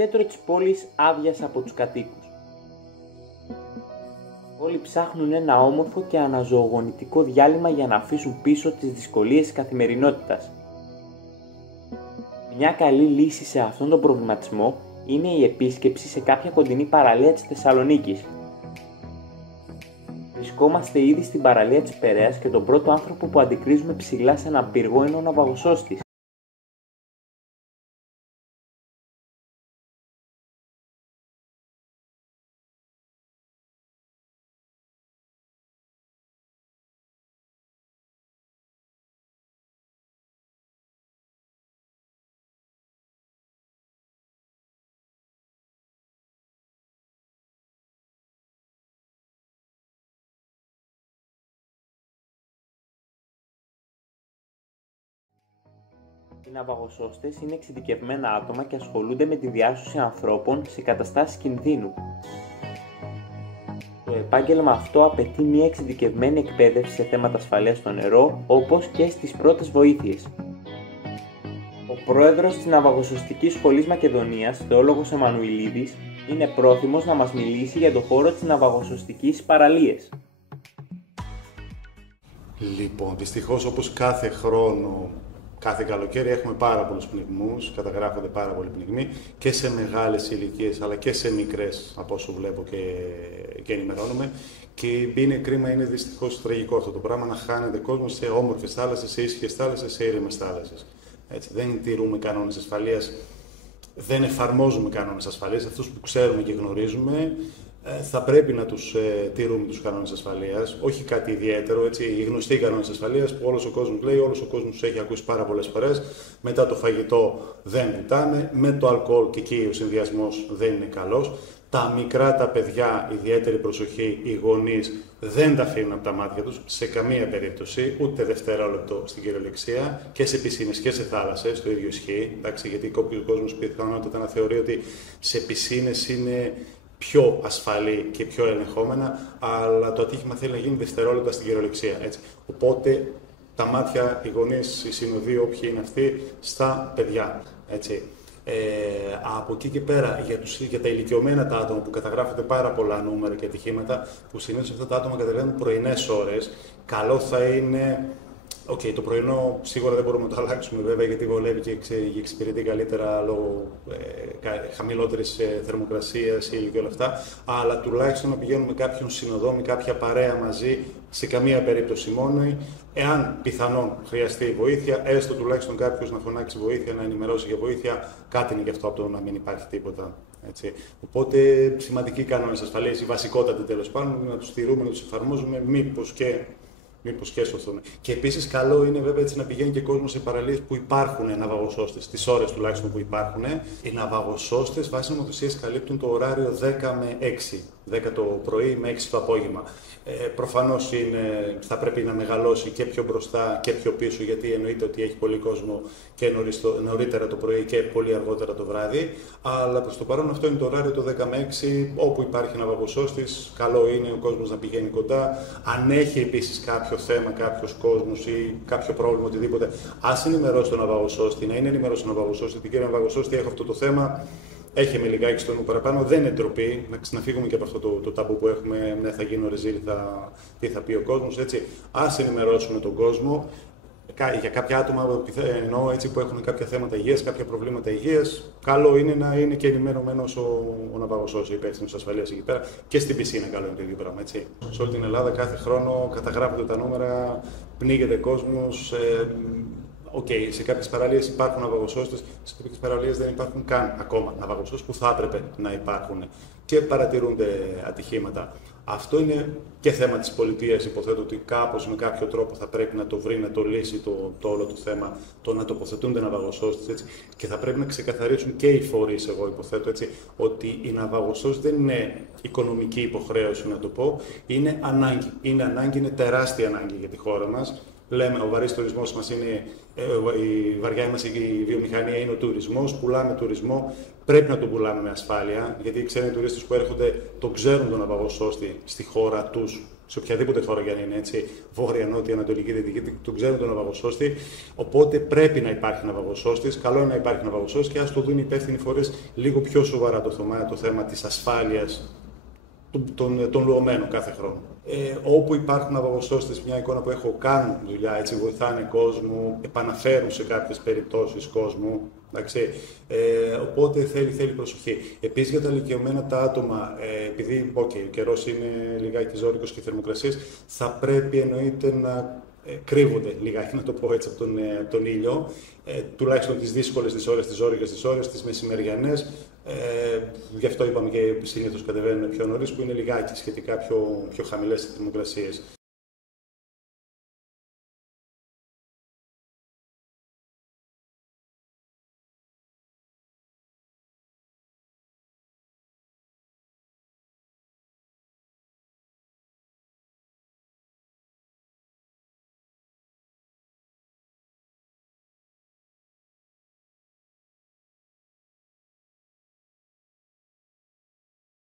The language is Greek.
κέντρο της πόλης άδειασε από τους κατοίκους. Όλοι ψάχνουν ένα όμορφο και αναζωογονητικό διάλειμμα για να αφήσουν πίσω τις δυσκολίες της καθημερινότητας. Μια καλή λύση σε αυτόν τον προβληματισμό είναι η επίσκεψη σε κάποια κοντινή παραλία της Θεσσαλονίκης. Βρισκόμαστε ήδη στην παραλία της Περαίας και τον πρώτο άνθρωπο που αντικρίζουμε ψηλά σε έναν πύργο είναι ο ναυαγοσώστης. Οι ναυαγοσώστες είναι εξειδικευμένα άτομα και ασχολούνται με τη διάσωση ανθρώπων σε καταστάσεις κινδύνου. Το επάγγελμα αυτό απαιτεί μια εξειδικευμένη εκπαίδευση σε θέματα ασφαλείας στο νερό, όπως και στις πρώτες βοήθειες. Ο πρόεδρος της Ναυαγοσωστικής Σχολής Μακεδονίας, θεόλογος Εμμανουηλίδης, είναι πρόθυμος να μας μιλήσει για το χώρο της ναυαγοσωστικής παραλίας. Λοιπόν, δυστυχώς όπως κάθε χρόνο, κάθε καλοκαίρι έχουμε πάρα πολλούς πνιγμούς, καταγράφονται πάρα πολλοί πνιγμοί και σε μεγάλες ηλικίες αλλά και σε μικρές, από όσο βλέπω και ενημερώνομαι. Και είναι κρίμα, είναι δυστυχώς τραγικό αυτό το πράγμα, να χάνεται κόσμος σε όμορφες θάλασσες, σε ήσυχες θάλασσες, σε ήρεμες θάλασσες. Έτσι, δεν τηρούμε κανόνες ασφαλείας, δεν εφαρμόζουμε κανόνες ασφαλείας, αυτούς που ξέρουμε και γνωρίζουμε. Θα πρέπει να τους τηρούμε τους κανόνες ασφαλείας, όχι κάτι ιδιαίτερο, έτσι, οι γνωστοί κανόνες ασφαλείας που όλος ο κόσμος λέει, όλος ο κόσμος τους έχει ακούσει πάρα πολλές φορές. Μετά το φαγητό δεν βουτάμε, με το αλκοόλ και εκεί ο συνδυασμός δεν είναι καλός. Τα μικρά τα παιδιά, ιδιαίτερη προσοχή, οι γονείς δεν τα αφήνουν από τα μάτια τους σε καμία περίπτωση, ούτε δευτερόλεπτο στην κυριολεξία, και σε πισίνες και σε θάλασσες, το ίδιο ισχύει, εντάξει, γιατί κάποιος κόσμος πιθανότατα να θεωρεί ότι σε πισίνες είναι πιο ασφαλή και πιο ελεγχόμενα, αλλά το ατύχημα θέλει να γίνει δευτερόλεπτα στην κυριολεξία. Έτσι. Οπότε τα μάτια, οι γονείς, οι συνοδοί, όποιοι είναι αυτοί, στα παιδιά. Έτσι. Από εκεί και πέρα, για τα ηλικιωμένα τα άτομα που καταγράφονται πάρα πολλά νούμερα και ατυχήματα, που συνήθως αυτά τα άτομα κατεβαίνουν πρωινές ώρες, καλό θα είναι. Το πρωινό σίγουρα δεν μπορούμε να το αλλάξουμε βέβαια, γιατί βολεύει και εξυπηρετεί καλύτερα λόγω χαμηλότερης θερμοκρασίας ή και όλα αυτά, αλλά τουλάχιστον να πηγαίνουμε με κάποιον συνοδό, με κάποια παρέα μαζί, σε καμία περίπτωση μόνοι. Εάν πιθανόν χρειαστεί βοήθεια, έστω τουλάχιστον κάποιος να φωνάξει βοήθεια, να ενημερώσει για βοήθεια, κάτι είναι και αυτό από το να μην υπάρχει τίποτα. Έτσι. Οπότε σημαντικοί κανόνες ασφαλείας, οι βασικότατοι τέλος πάντων, να τους τηρούμε, να τους εφαρμόζουμε, μήπως και σωθούν. Και επίσης καλό είναι βέβαια έτσι να πηγαίνει και κόσμος σε παραλίες που υπάρχουν ναυαγοσώστες, τις ώρες τουλάχιστον που υπάρχουν. Οι ναυαγοσώστες βάσει νομοθεσίας καλύπτουν το ωράριο 10 με 6, 10 το πρωί με 6 το απόγευμα. Προφανώς θα πρέπει να μεγαλώσει και πιο μπροστά και πιο πίσω, γιατί εννοείται ότι έχει πολύ κόσμο και νωρίτερα το πρωί και πολύ αργότερα το βράδυ. Αλλά προς το παρόν αυτό είναι το ωράριο το 10 με 6, όπου υπάρχει ναυαγοσώστης. Καλό είναι ο κόσμος να πηγαίνει κοντά. Αν έχει επίσης κάποιο θέμα, κάποιος κόσμος ή κάποιο πρόβλημα, οτιδήποτε, ας ενημερώσει τον ναυαγοσώστη, να είναι ενημερώσει τον ναυαγοσώστη. Την κύριε ναυαγοσώστη, έχω αυτό το θέμα. Έχει με λιγάκι στο νου παραπάνω, δεν είναι ντροπή, να φύγουμε και από αυτό το ταμπού που έχουμε, ναι, θα γίνω ρεζίλ, τι θα πει ο κόσμος, έτσι. Ας ενημερώσουμε τον κόσμο για κάποια άτομα εννοώ, έτσι, που έχουν κάποια θέματα υγείας, κάποια προβλήματα υγείας. Καλό είναι να είναι και ενημερωμένος ο ναυαγοσώστης, ο υπεύθυνος ασφαλείας εκεί πέρα, και στην πισίνα καλό είναι το ίδιο πράγμα, έτσι. Σε όλη την Ελλάδα κάθε χρόνο καταγράφονται τα νούμερα, πνίγεται κόσμος. Σε κάποιες παραλίες υπάρχουν ναυαγοσώστες, σε κάποιες παραλίες δεν υπάρχουν καν ακόμα ναυαγοσώστες που θα έπρεπε να υπάρχουν και παρατηρούνται ατυχήματα. Αυτό είναι και θέμα της πολιτείας. Υποθέτω ότι κάπως με κάποιο τρόπο θα πρέπει να το βρει, να το λύσει το όλο το θέμα, το να τοποθετούνται ναυαγοσώστες, έτσι. Και θα πρέπει να ξεκαθαρίσουν και οι φορείς, εγώ υποθέτω, έτσι, ότι οι ναυαγοσώστες δεν είναι οικονομική υποχρέωση, να το πω, είναι ανάγκη. Είναι ανάγκη, είναι τεράστια ανάγκη για τη χώρα μας. Λέμε, ο βαρύς τουρισμός μας είναι, η βαριά μας η βιομηχανία είναι ο τουρισμός, πουλάμε τουρισμό, πρέπει να τον πουλάμε με ασφάλεια, γιατί οι ξένοι τουρίστες που έρχονται τον ξέρουν τον ναυαγοσώστη στη χώρα τους, σε οποιαδήποτε χώρα για να είναι έτσι, βόρεια, νότια, ανατολική, δυτική, τον ξέρουν τον ναυαγοσώστη. Οπότε πρέπει να υπάρχει ναυαγοσώστης. Καλό είναι να υπάρχει ναυαγοσώστης και ας το δουν οι υπεύθυνοι φορείς λίγο πιο σοβαρά το θέμα της ασφάλειας των λουωμένων κάθε χρόνο. Όπου υπάρχουν ναυαγοσώστες, μια εικόνα που έχω κάνει δουλειά, έτσι βοηθάνε κόσμο, επαναφέρουν σε κάποιες περιπτώσεις κόσμο. Οπότε θέλει προσοχή. Επίσης για τα ηλικιωμένα τα άτομα, επειδή ο καιρός είναι λιγάκι ζώρικος και θερμοκρασίες, θα πρέπει εννοείται να κρύβονται λιγάκι, να το πω έτσι, από τον ήλιο, τουλάχιστον τις δύσκολες τις ώρες, τις ζώρικες τις ώρες, τις μεσημεριανές. Γι' αυτό είπαμε και συνήθως κατεβαίνουν πιο νωρίς, που είναι λιγάκι σχετικά πιο χαμηλές οι θερμοκρασίες.